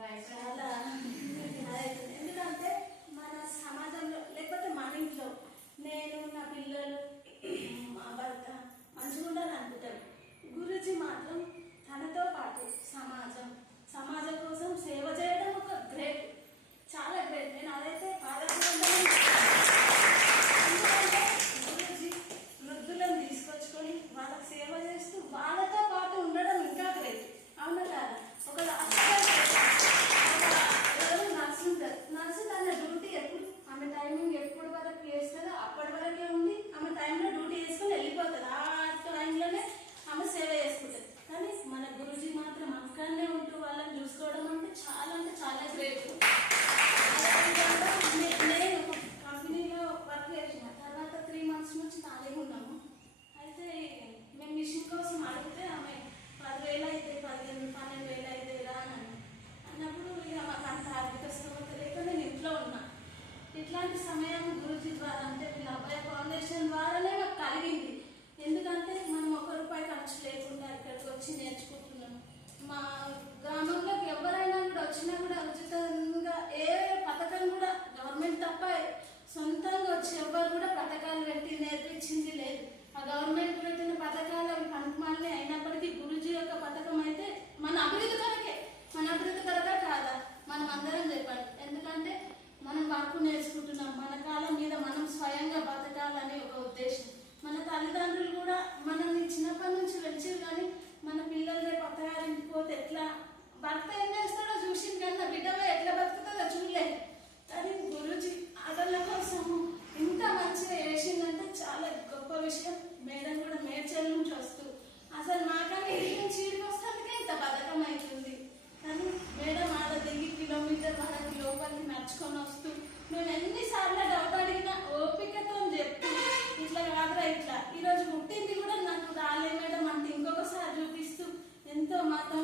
చాలా ఎందుకంటే మన సమాజంలో లేకపోతే మన ఇంట్లో నేను నా పిల్లలు మా భర్త మంచిగా ఉండాలని అనుకుంటారు. గురూజీ మాత్రం తనతో పాటు సమాజం కోసం సేవ చేయడం ఒక గ్రేట్, చాలా గ్రేట్. నేను అదైతే ఎందుకంటే గురూజీ వృద్ధులను తీసుకొచ్చుకొని వాళ్ళకి సేవ చేస్తూ వాళ్ళతో పాటు ఉండడం ఇంకా గ్రేట్. అవునా కాదా? ఒక నర్సు తన డ్యూటీ ఎప్పుడు ఆమె టైమింగ్ ఎప్పటి వరకు చేస్తుందో అప్పటి వరకే ఉండి ఆమె టైంలో డ్యూటీ చేసుకుని వెళ్ళిపోతుంది. ఆ టైంలోనే ఆమె సేవ చేసుకుంటుంది. కానీ మన గురూజీ మాత్రం అక్కడనే ఉంటూ వాళ్ళని చూసుకోవడం అంటే చాలా గ్రేట్. నేను కంపెనీలో వర్క్ చేసిన తర్వాత 3 months నుంచి ఖాళీగా ఉన్నాము. అయితే మేము మిషన్ కోసం అడిగితే ఆమె 10,000 అయితే 12,000 అయితే రా అని అన్నప్పుడు ఇక మాకు అంత ఆర్థిక స్థోమత లేక నేను ఇంట్లో ఉన్నా. ఇట్లాంటి సమయం గురూజీ ద్వారా అంటే వీళ్ళ అబ్బాయి ఫౌండేషన్ ద్వారానే మాకు కలిగింది. ఎందుకంటే మనం ₹1 ఖర్చు లేకుండా ఇక్కడికి వచ్చి నేర్చుకుంటున్నాం. మా గ్రామంలోకి ఎవరైనా కూడా వచ్చినా కూడా ఉచితంగా ఏ పథకం కూడా గవర్నమెంట్ తప్ప సొంతంగా వచ్చి ఎవరు కూడా పథకాలు పెట్టి నేర్పించింది లేదు. ఆ గవర్నమెంట్ పెట్టిన పథకాలు అవి పనికిమాలిన అయినప్పటికీ గురూజీ యొక్క పథకం అయితే మన అభివృద్ధి కొరకే కాదా? మనం అందరం చెప్పాలి. ఎందుకంటే మనం వర్క్ నేర్చుకుంటున్నాం, మన కాలం మీద మనం స్వయంగా బతకాలని ఒక ఉద్దేశం. మన తల్లిదండ్రులు కూడా మనల్ని చిన్నప్పటి నుంచి పెంచారు. కానీ మన పిల్లలు రేపు అత్తగారింటికి పోతే ఎట్లా భర్త ఏం చేస్తాడో చూసిన కన్నా బిడ్డమే ఎట్లా బతుకుతుందో చూడలేదు. కానీ గురూజీ ఆడళ్ళ కోసం ఇంకా మంచిగా చేసిందంటే చాలా గొప్ప విషయం. మేడం కూడా మేడ్చల్ నుంచి వస్తూ అసలు మాకన్నా ఇంటి నుంచి చీడికి వస్తానికే ఇంత బతకం అవుతుంది. కానీ మేడం ఆడ దిగి కిలోమీటర్ వరకు లోపలికి నడుచుకొని వస్తూ మేము ఎన్నిసార్లు డౌట్ అడిగినా ఓపికతో చెప్తూ ఇట్లా కాదురా ఇట్లా ఈరోజు పుట్టింది కూడా నాకు రాలే మేడం అంటే ఇంకొకసారి చూపిస్తూ ఎంతో మాతో